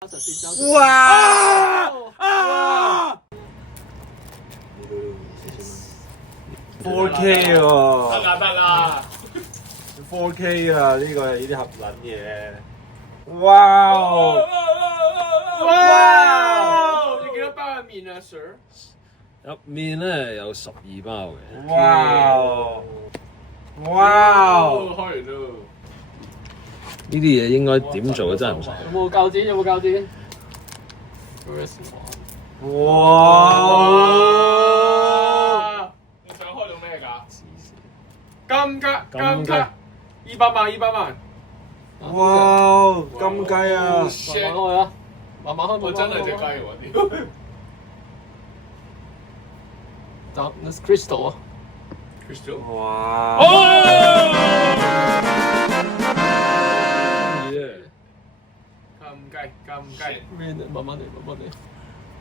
哇！4K 喎，得啦4K 啊！呢個係呢啲盒撚嘢。哇！哇！你幾多包嘅麵啊，Sir？入面咧有12包嘅。哇！哇！開完咯。呢啲嘢應該點做真係唔使。有冇鉸剪？有冇鉸剪？哇！你想開到咩㗎？金卡，200萬。哇！金雞啊！慢慢開啊！慢慢開，我真係隻雞喎，屌！Darkness Crystal 啊 ！Crystal。哇！金雞。咩？慢慢嚟，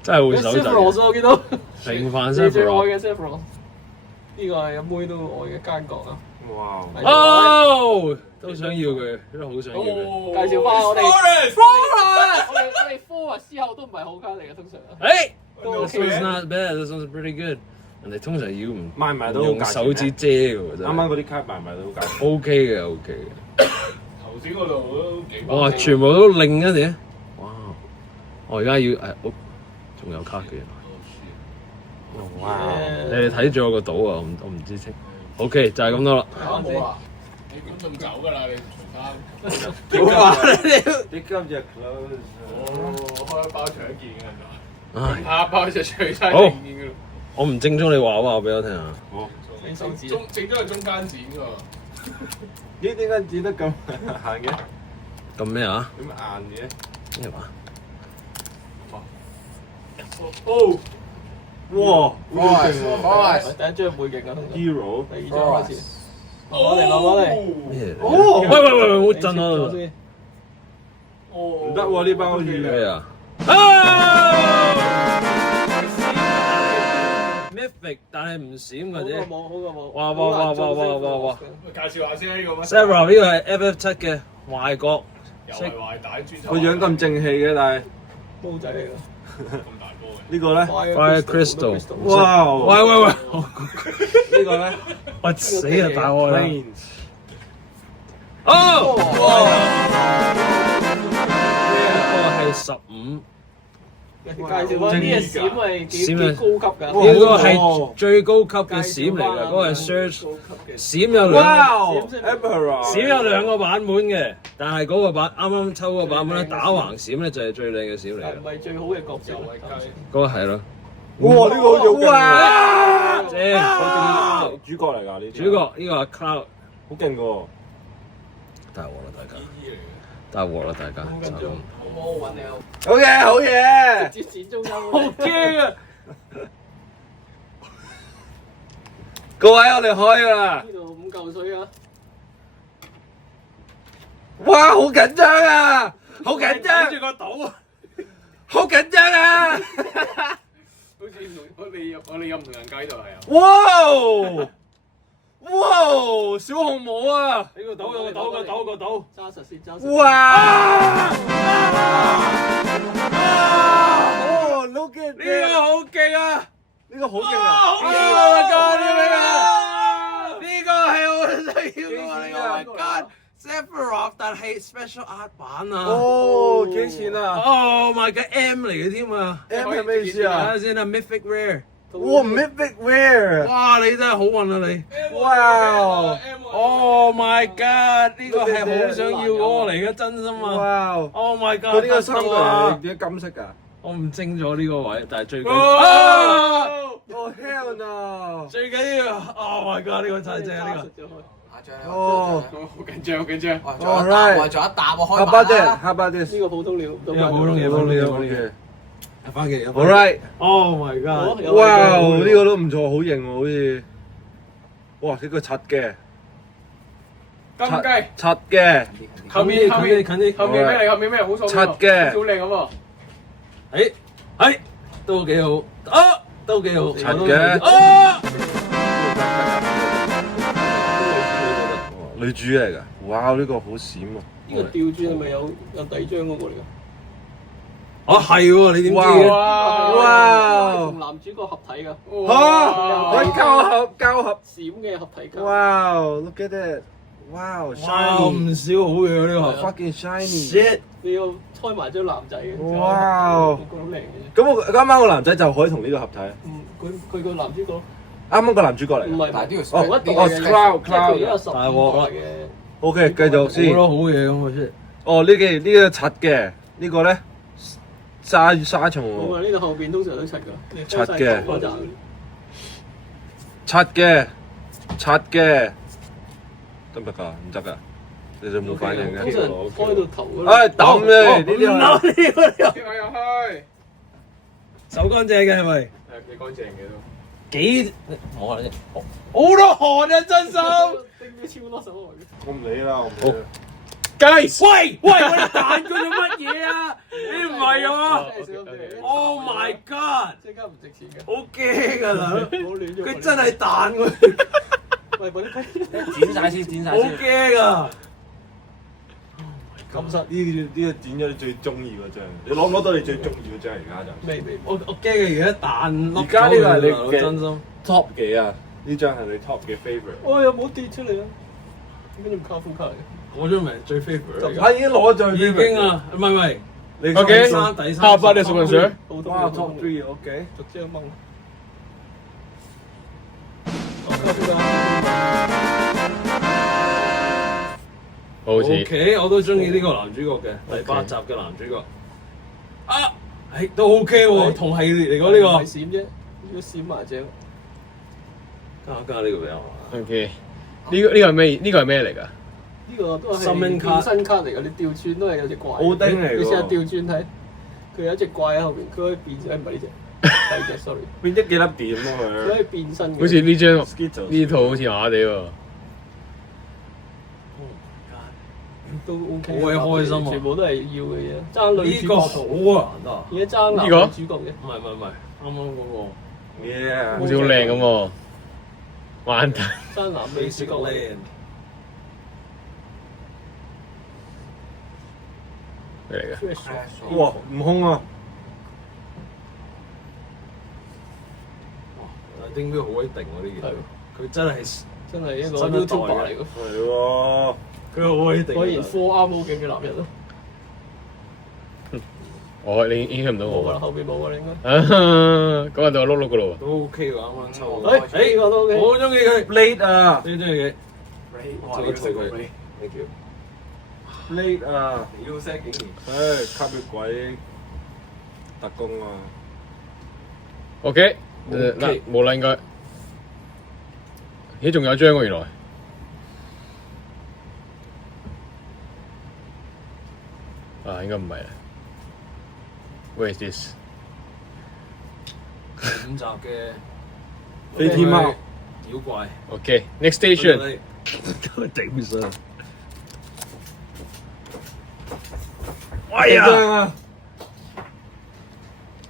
真係會手 Saffron 我見到。平凡你最愛 Saffron。嘅 Saffron，呢個係阿妹都愛嘅奸角啊！哇！哦，都想要佢，都好想要佢。介紹翻我哋 Forest。我哋 Forest 之後都唔係好卡嚟嘅，通常。誒，this one's not bad. This one's pretty good. 人哋通常要唔賣唔賣到好用價錢手指遮嘅喎，真係。啱啱嗰啲卡賣唔賣到好價錢？ OK 嘅，OK 嘅。頭先嗰度都幾包。哇！全部都另一啲。哇！我而家要仲有卡嘅。哇！你哋睇住我個島啊！我唔知清。OK，就係咁多啦。冇啊！你咁就走㗎啦，你除衫。好啊！你今日 close。開一包長件㗎唉，下一包就除晒好長件㗎咯。我唔正宗，你話俾我聽下。好。你手指。整咗係中間剪㗎。咦？點解剪得咁硬嘅？咁咩啊？咁硬嘅？咩話？哦。哇！第一張背景啊 Hero。第二張開始。慢慢嚟。咩？哦喂，好震啊！唔得喎，呢包好似咩啊？Mythic， 但係唔閃嘅啫。好過冇。哇！介紹下先呢個咩 Sarah 呢個係 FF7 嘅壞角，又係壞帶磚頭。個樣咁正氣嘅，但係煲仔嚟㗎。咁大波嘅。呢個咧？ Fire Crystal。哇！喂！呢個咧？我死啊！大鑊啦！ Plains。哦！呢個係15。介紹翻呢隻閃係幾高級㗎？呢個係最高級嘅閃嚟㗎，嗰個係 Surge 閃有兩個版本嘅，但係嗰個啱啱抽嗰個版本咧打橫閃咧就係最靚嘅閃嚟嘅。唔係最好嘅角色嗰個係咯。哇！呢個好勁啊！正，主角嚟㗎呢？主角呢個係 Cloud，好勁喎！大鑊啦大家，好緊張，我揾你啊！好嘢，好嘢！直接剪中間，好驚啊！各位，我哋開㗎啦！呢度5嚿水啊！哇！好緊張啊！好緊張！睇住個島啊！好緊張啊！好似我哋有唔同人計度係啊！哇！哇！小紅帽啊！呢個島，揸實先，揸實。哇！哦，look at 呢個好勁啊！呢個好勁啊！好勁啊！呢個係我想要嘅呢個 God Sephiroth， 但係 Special Art 版啊！哦，幾錢啊 Oh my God M 嚟嘅添啊 ？M 係咩意思睇啊下？先啊 Mythic Rare，哇！Mythic Rare，哇你真係好運啊你！哇 Oh my God， 呢個係好想要嗰個嚟嘅，真心啊哇！Oh my 佢 God，呢個衫得啊係點解金色㗎？我唔清楚呢個位，但係最緊哦 hell no！最緊要 Oh my God， 呢個太正啊呢個！哦好緊張，好緊張。，alright，仲有一啖我開 how about this？How about this？呢個普通料，呢個普通嘢，普通嘢。翻嘅，alright。 Oh my God！哇！呢個都唔錯，好型喎，好似。哇！呢個柒嘅。金雞。柒嘅。後面近啲，後面咩嚟？後面咩？好爽喎。柒嘅好靚咁喎。都幾好，啊，都幾好，柒嘅。啊！女主嚟㗎，哇！呢個好閃啊！呢個調轉係咪有第二張嗰個嚟㗎？啊係喎，你點知嘅？哇同男主角合體㗎，嚇！佢膠盒。閃嘅合體㗎。 Wow! Look at it! Wow! 哇 Shiny! 唔少好嘢喎呢個。 Fucking shiny! Shit！你要開埋張男仔嘅。哇我覺得好靚嘅。咁啱啱個男仔就可以同呢個合體。佢個男主角啱啱個男主角嚟。唔係，但係都要同一哦嘅 Cloud 即係佢呢個 Cloud。 12嘅。 OK，繼續好先。多好嘢咁嘅先。哦，呢個柒嘅，呢個咧沙蟲喎。我話呢度後邊通常都柒㗎。柒嘅嗰陣柒嘅，得唔得㗎？唔得㗎，你就冇反應嘅。通常開到頭嗰度。唉，抌啫，呢啲係。呢個又我又開。手乾淨嘅係咪？幾乾淨嘅都。幾我先，好多汗啊真心。叮咗超多手落去。我唔理啦，我唔理啦。 Guys，喂，我哋彈咗做乜嘢啊？你唔係啊真係小心啲？Oh my god！即刻唔值錢嘅。好驚啊大佬，唔好亂咗。佢真係彈佢，喂，嗰啲剪晒先，剪晒先。好驚啊！咁實呢個剪咗你最中意嗰張，你攞到你最中意嗰張而家就。未。我驚佢而家彈粒而家呢個係你咗嘅真心。 top 幾啊？呢張係你 top 嘅 favourite。我有冇跌出嚟啊？跟住卡夫卡嚟嘅。我張咪最 favourite 嚟㗎我已經攞咗已經啊，唔係，你 OK，第三第三。 How about this one, sir？哇 top three，OK。逐張掹。好似 OK，我都中意呢個男主角嘅第8集嘅男主角。啊，係都 OK 喎，同系列嚟講呢唔係閃啫，要閃埋隻。個。加呢個俾我。 OK，呢個係咩？呢個係咩嚟㗎？呢個都係 Summon 卡變身卡嚟㗎，你調轉都係有隻怪。奧丁嚟㗎你試下調轉睇，佢有一隻怪喺後邊，佢可以變身，唔係呢隻，第二隻 sorry，變咗幾粒點咯佢可佢。以變身嘅。好似呢張 Skittles 呢套好似麻麻地喎。都 OK。好鬼開心啊全部都係要嘅嘢，爭女主呢個好角圖。難得啊！而家爭男呢個主角嘅。唔係，啱啱嗰個 Yeah。好似好靚咁喎。玩蛋。爭男女主 Basic 角。 Land。咩嚟㗎？ Fresh 哇，悟空啊！但係丁彪好鬼定喎呢件，佢真係真係一個新一代 YouTuber 嘅嚟㗎。係喎。佢好鬼定。果然科啱好勁嘅男人咯。你影響唔到冇㗎啦，我㗎。後邊冇㗎啦應該。嗰個就碌碌㗎咯都 OK 喎，啱啱抽。呢個都 OK。我好中意佢， Blade 啊你中意佢？哇你識佢 Thank you。Blade 啊！妖聲竟唉，吸血鬼特工啊！ OK，嗱冇啦應該。咦，仲有張喎原來。啊，應該唔係啦。Where is this？ 5集嘅飛天貓妖怪。 OK，next station。都頂唔順。哎呀！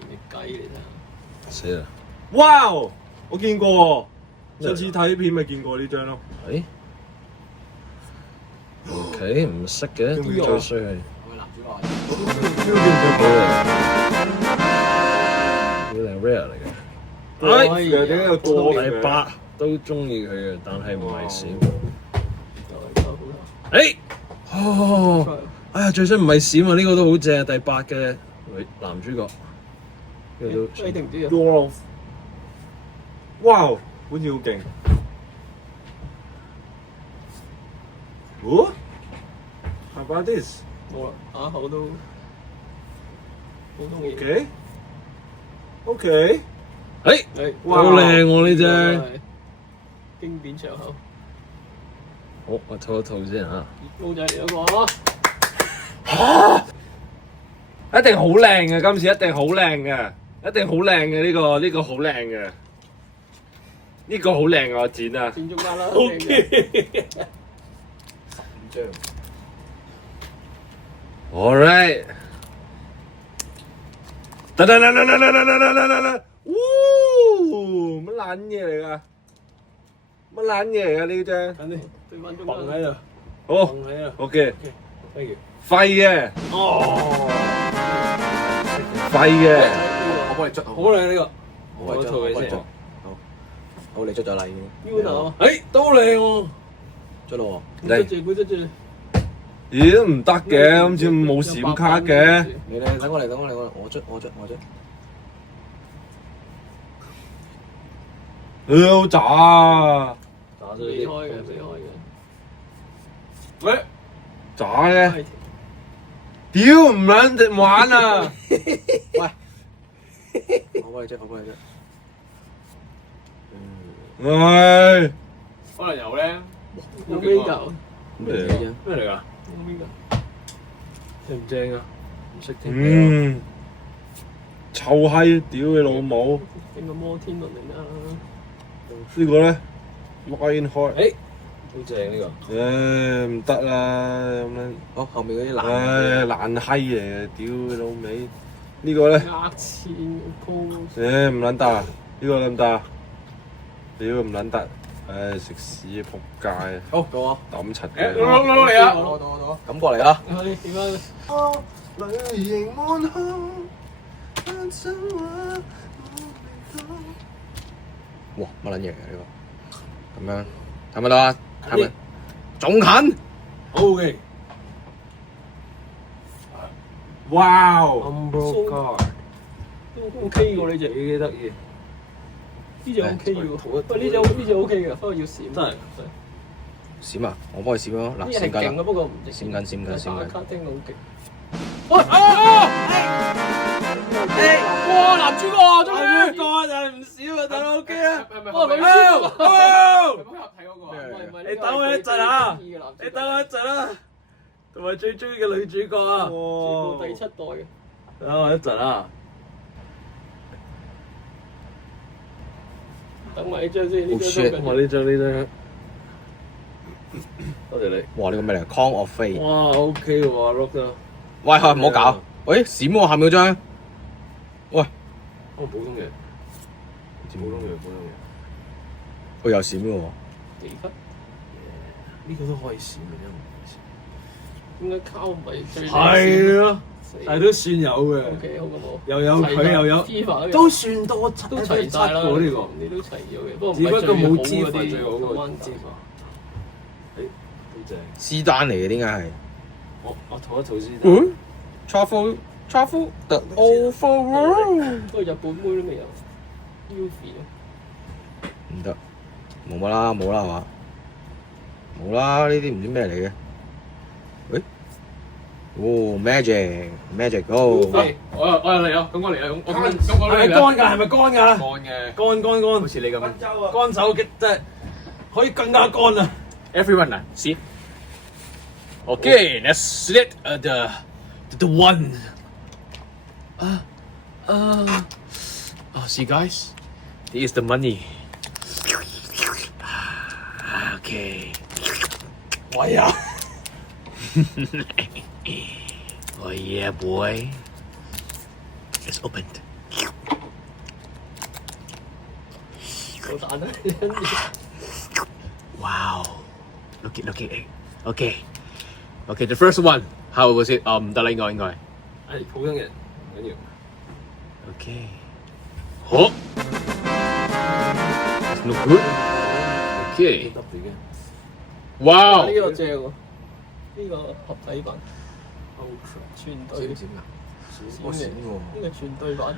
啲雞嚟睇下。死啦！哇！我見過喎，上次睇片咪見過呢張咯。誒，OK，唔識嘅，點最衰係。佢係 rare 嚟嘅。哎，點解有多第嘅？ 8都中意佢嘅，但係唔係閃。誒，誒，哦，哎呀，最衰唔係閃啊！呢個都好正，第8嘅女男主角。呢個都威定啲啊！ Dwarf。哇！好似好勁。哦？How about this？冇啦，我都好中意。 OK。誒，誒，好靚喎呢張。經典場口。好，我吐一吐先嚇。高仔嚟嗰個一定好靚嘅，今次一定好靚嘅，一定好靚嘅呢個好靚嘅，呢個好靚嘅我剪啊。剪中間啦。 OK。 All right。得，乜撚嘢嚟㗎？乜撚嘢嚟㗎呢張？等啲對翻中蹦間。喺度，好蹦喺度。 ，OK。 Thank you。廢嘅。哦。廢嘅。我幫你捽，好靚呢個。我幫你捽，好，你捽咗啦已經。 Uno，誒都靚喎，捽咯背住背住。咦都唔得嘅，好似冇閃卡嘅。你等我嚟，我捽。好渣啊！打避開嘅。喂，渣嘅，屌唔撚玩啊！我幫你捽。唉，可能有咧。有邊嚿？咩嚟㗎？咩嚟㗎？有邊嚿？正唔正啊？唔識聽。嗯，臭閪，屌你老母！整個摩天輪嚟啦。呢個咧，line 開，誒，好正呢個。唉唔得啦咁樣，好，後面嗰啲唉爛閪嚟嘅，屌你老味！呢個咧，額錢鋪。唉唔撚得啊！呢個得唔得啊？屌唔撚得，唉食屎仆街啊！好，到我。抌柒誒，嘅。攞嚟啊！到。咁過嚟啦。你點啊？哇，乜撚嘢嚟呢個？咁樣睇唔睇到啊？係咪？仲近？OK。哇 Umbro card 都 OK 喎呢隻。幾得意，呢隻 OK 喎。喂，呢隻 OK 嘅，不過要閃。真係。閃啊！我幫佢閃咯。嗱，呢隻係閃緊啦。勁啊，不過唔值。閃緊。打卡聽到好勁。哇！男主角啊，終於。個就唔少啊，大佬 OK 啊！係咪哇，女係主角。咪配合睇嗰個啊？你等我一陣啊！你等我一陣啦，同埋最中意嘅女主角啊！全部第七代嘅。等我一陣啊！等埋呢張先，呢張都緊我呢張，多謝你。哇！呢個咩嚟？Con of Fate。哇 OK 喎，look 得。喂，唔好搞。喂，閃喎，下面嗰張。喂，哦普通嘅，普通嘅。佢又閃喎。幾分？呢個都可以閃嘅，點解卡唔係最？係咯，但係都算有嘅。 OK，好咁好。又有佢又有， Tifa 都算多都齊晒啦。呢個。你都齊咗嘅，不過只不過冇支 Tifa 最好嗰個彎 Tifa。誒，好正。斯丹嚟嘅，點解係？我吐一吐先。嗯 Travel the overworld。不過日本妹都未有 Yuffie 唔得，冇啦係嘛？冇啦，呢啲唔知咩嚟嘅。喂，哦 magic，哦，係，我又嚟啊！咁我嚟啊！咁我嚟啊！係咪乾㗎？係咪乾㗎？乾嘅，乾，好似你咁。乾手嘅真係可以更加乾啊！ Everyone 啊，see. Okay, let's select the one. See guys, this is the money. Okay. 喂呀！ Oh yeah, boy. It's opened. 有蛋啦， Wow. Look it. Okay, the first one. How was it? 唔得啦，應該。係普通嘅，唔緊要。 Okay. Oh. It's no good. Okay. 得住嘅。 Wow. 呢個正喎，呢個合體版 Ultra 全對閃啊！我閃喎。呢個全對版嘅，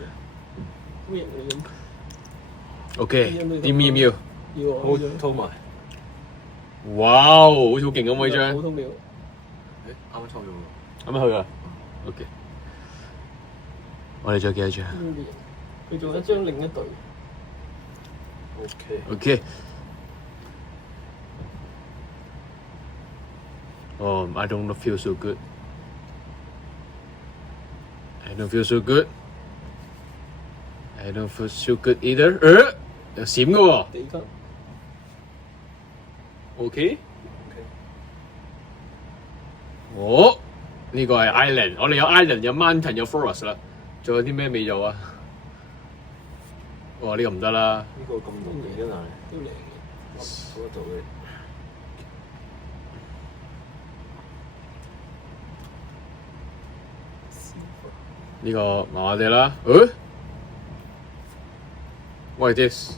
咩嚟咁？ Okay. 點要？要啊！好吐埋。哇！好似好勁咁喎呢張。普通料。啱啱抽咗喎。啱啱去啊。OK。我哋仲有幾多張佢仲有一張另一隊。 OK。 ？OK。I don't feel so good. I don't feel so good. I don't feel so good either. 有閃嘅喎。地級 OK。哦，呢個係 island，我哋有 island，有 mountain，有 forest 啦。仲有啲咩未有啊？哇！呢個唔得啦。呢個咁濃嘅真係，都靚嘅。吐得到嘅。呢個麻麻地啦。誒，what is this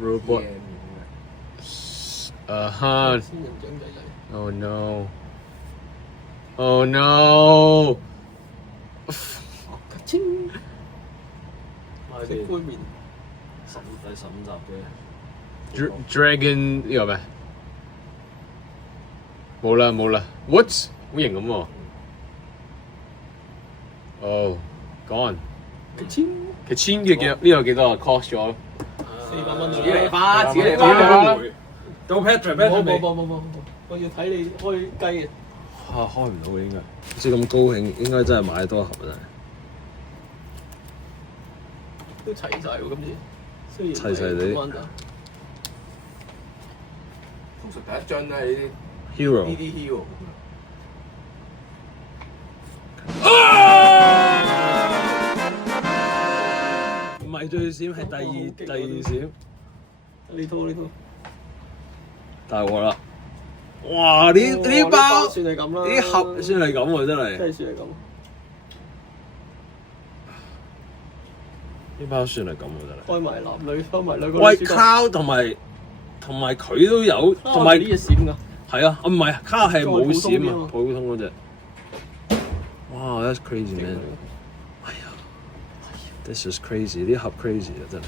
robot？Han。仙人掌仔仔。 Oh no! Oh no! 清。買食杯麵。第15集嘅。Dragon 呢個咩？冇啦冇啦 ，what？好型咁喎。Oh, gone。佢千嘅幾呢個幾多啊 ？cost 咗400蚊。自己嚟吧，自己嚟吧吧。到 Patrick 冇，我要睇你開雞嘅。開唔到應該。好似咁高興，應該真係買多盒真係。都齊晒喎，今次。雖然齊齊地通常第一張都係呢 Hero 啲 hero。唔係最閃，係第二閃。呢套。大鑊啦！哇！呢包算係咁啦。呢盒算係咁喎，真係。真係算係咁。呢包算係咁喎，真係。開埋男女，開埋兩個喂女主角。，Cloud 同埋佢都有，同埋呢隻閃㗎。係啊，唔係卡係冇閃啊，再普普通嗰只。哇！That's crazy man！哎呀，This is crazy！呢盒 crazy 啊，真係。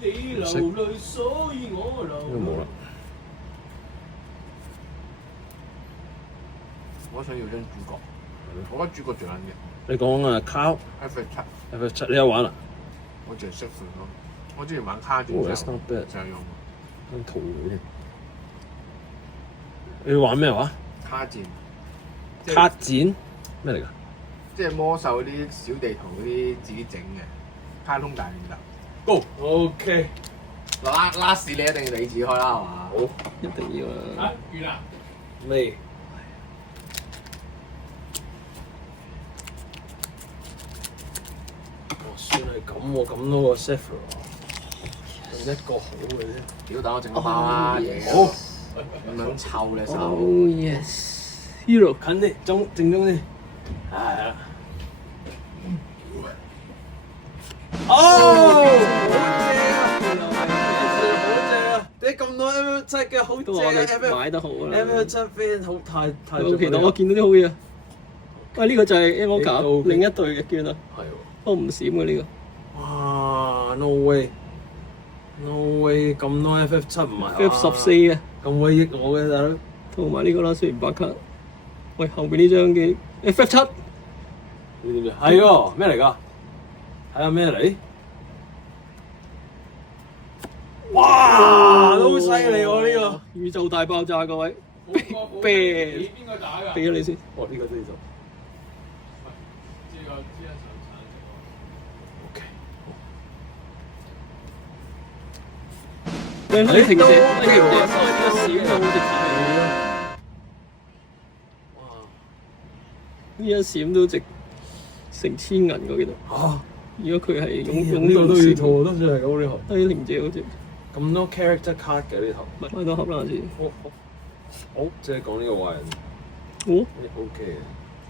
你流淚，所以我流淚。應該冇啦。我想要張主角，我覺得主角最撚嘅。你講啊，Cloud F7， 你有玩啊？我淨係識佢咯。我之前玩卡轉 Oh, that's not bad 就用張圖嚟添。你玩咩話？卡戰。卡展咩嚟㗎？即係魔獸啲小地圖嗰啲自己整嘅，卡通大亂鬥。 Go OK。last 你一定要你自己開啦，係嘛？好。一定要啊！完啦。未。算係咁喎，咁多個 Sephiroth，一個好嘅啫。屌，等我整個包啦，嘢。好。咁樣臭你手。 Oh yes，Hero 近啲，正宗啲。係啊。哦！好正啊！你咁多 M7嘅好都話我正哋買得好啦。 M7 飛好太好期待，我見到啲好嘢啊！喂，呢個就係 Evoker 都另一隊嘅券啊，係喎。都唔閃嘅呢個。哇！No way！No way！咁多 FF7唔係 F14嘅，咁鬼益我嘅大佬。同埋呢個啦，雖然白卡。喂，後邊呢張嘅 FF7，你知唔知？係喎，咩嚟㗎？睇下咩嚟？哇！都好犀利喎呢個。宇宙大爆炸，各位。啤啤邊個打㗎？俾咗你先。哦，呢個都要做。OK。你停住，都停住，都呢個閃就好直接。哇！呢一閃都值成千銀我記得。嚇！如果佢係用呢個呢個都要套，都算係咁呢盒。低零姐好似。咁多 character card 嘅呢盒。買多盒啦先。好，即係講呢個壞人。哦， OK 嘅，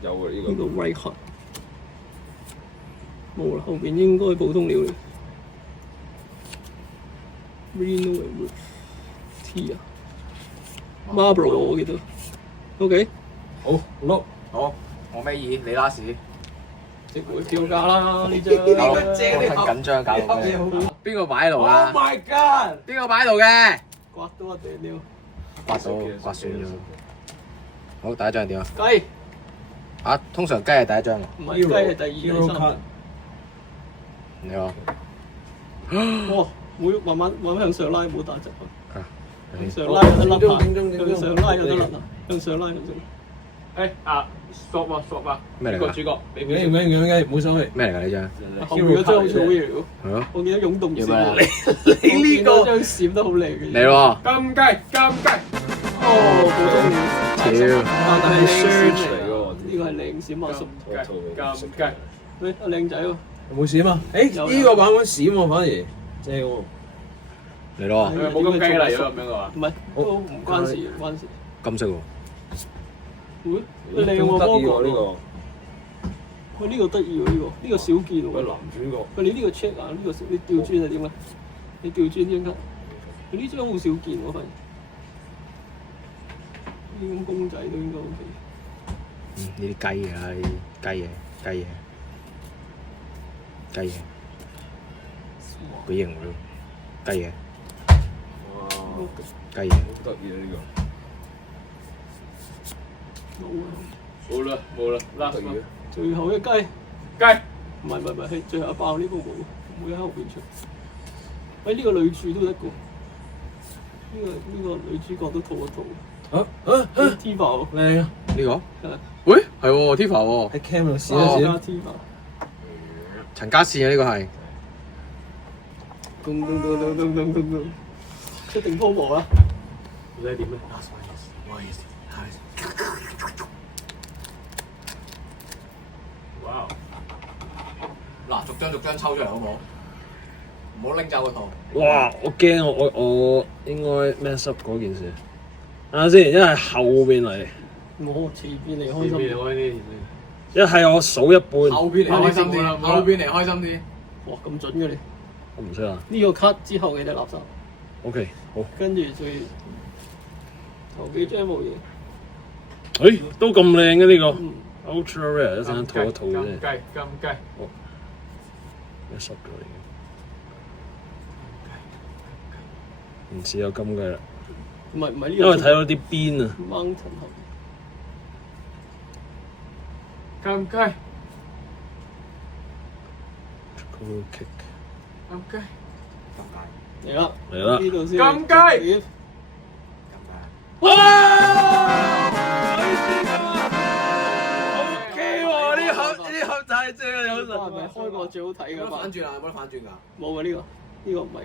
有嘅呢呢個 right hand。冇啦，後邊應該普通料嚟。Reno and T 啊 ，Marlboro 我記得。OK，個。好，碌。好，我咩意？你拉屎。即會票價啦呢張。搞到我緊張，搞到咩？邊個擺喺度啊？ my god！邊個擺喺度嘅？刮到一定料。刮到，刮損咗。好，第一張係點啊？雞啊，通常雞係第一張㗎。唔係雞係第二、第 Hero 三。 card。你話？哇！會慢慢向上拉，冇打直啊！向上好拉有得甩正宗下，向上拉有得甩啊！向上拉向上。誒啊，stop 啊 stop 啊！咩嚟㗎呢個主角，你唔緊，冇所謂。咩嚟㗎呢張？後面嗰張好似好嘢喎，係咯。我見到湧動要咩啊閃。你呢個張閃得好靚嘅。嚟喎！金雞金雞，哦，普通料。屌！但係 search 嚟㗎喎。呢個係靚閃啊！叔，金雞，喂，阿靚仔喎。有冇閃啊？誒呢個版本閃喎，反而正喎。嚟咯！係咪冇金雞嚟咗咁樣嘅話？唔係，都唔關事，唔關事。金色喎。會靚喎，得意喎波哥呢個。喂，呢個得意喎，呢個少見喎。喂，男主角。喂，你呢個 check 啊？呢個你調轉係點啊？你調轉張卡，你呢張好少見喎，發現。呢種公仔都應該 OK。呢啲雞嘢啦，呢啲雞嘢，幾型喎，雞嘢，哇！雞嘢。好得意啊！呢個。冇啊！冇啦冇啦，last 得意 one 啊！最後一雞，雞。唔係，係最後一包呢個冇，唔會喺後邊出。喂，呢個女主都得個，呢個女主角都套一套。Tifa 喎，靚啊！呢個？喂，係喎 Tifa 喎，喺 cam 度試加一試。 Tifa。陳家倩啊，呢個係。咚，一定鋪模啦。你係點咧？哇！嗱，逐張抽出嚟好唔好？唔好拎走個套。哇！我驚我應該 mess up 嗰件事。等下先，因為後邊嚟，我前邊嚟開邊心。開啲？一係我數一半，後邊嚟開心啲，冇啦後邊嚟開心啲。哇，咁準嘅你！我唔識啊。呢個卡之後嘅啲垃圾， OK，好。跟住最頭幾張冇嘢。誒，都咁靚嘅呢嗯，個 Ultra Rare，一陣間套一套啫。金雞。 mess up 咗已經。唔似有金雞啦，唔係呢個。因為睇到啲邊啊。 Mountain 後金雞。 Chocolate cake。金雞。嚟啦，嚟啦呢度先。金雞。哇！OK 喎，呢盒太正啦，有係咪開過最好睇嘅版？轉啊？有冇得反轉㗎？冇啊！呢個唔係喎。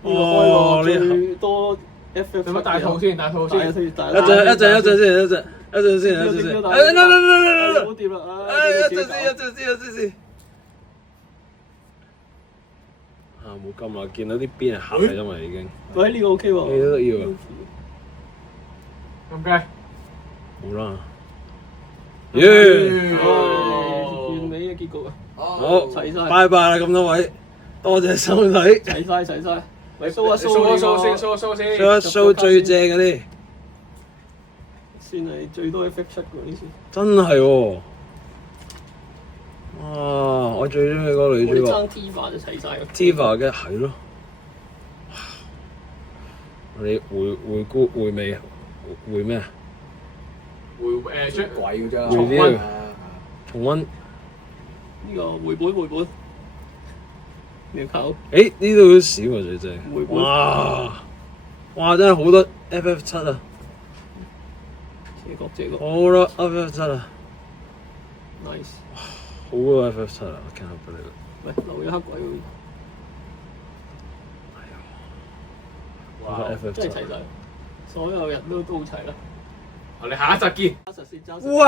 呢個哦開過最多 FF。有冇大套先？大套先。一陣先。no。好掂啦！一陣先。啊，冇金啦，見到啲邊係黑嘅，因為已經。喂，呢個 OK 喎。呢個都要啊。金雞。冇啦。耶！完美嘅結局啊！好，齊晒拜拜啦咁多位，多謝收睇。齊晒。喂，掃掃先。show 一 show 最正嗰啲，算係最多 FF 7嘅呢次。真係喎！哇，我最中意嗰個女主角我哋爭 Tifa 就齊晒嘅。 Tifa 嘅係咯。我哋回顧回味啊，回咩啊？出鬼嗰張。重溫重溫。呢個回本。你靠。誒呢度都少啊，最正。回本。哇！真係好多 FF 7啊！這個。好多 FF 7啊！ Nice。好多 FF 7啊！我見到俾你。喂，留咗黑鬼喎。哇！FF 7真係齊晒，所有人都齊啦。我哋下一集見。揸實先。哇！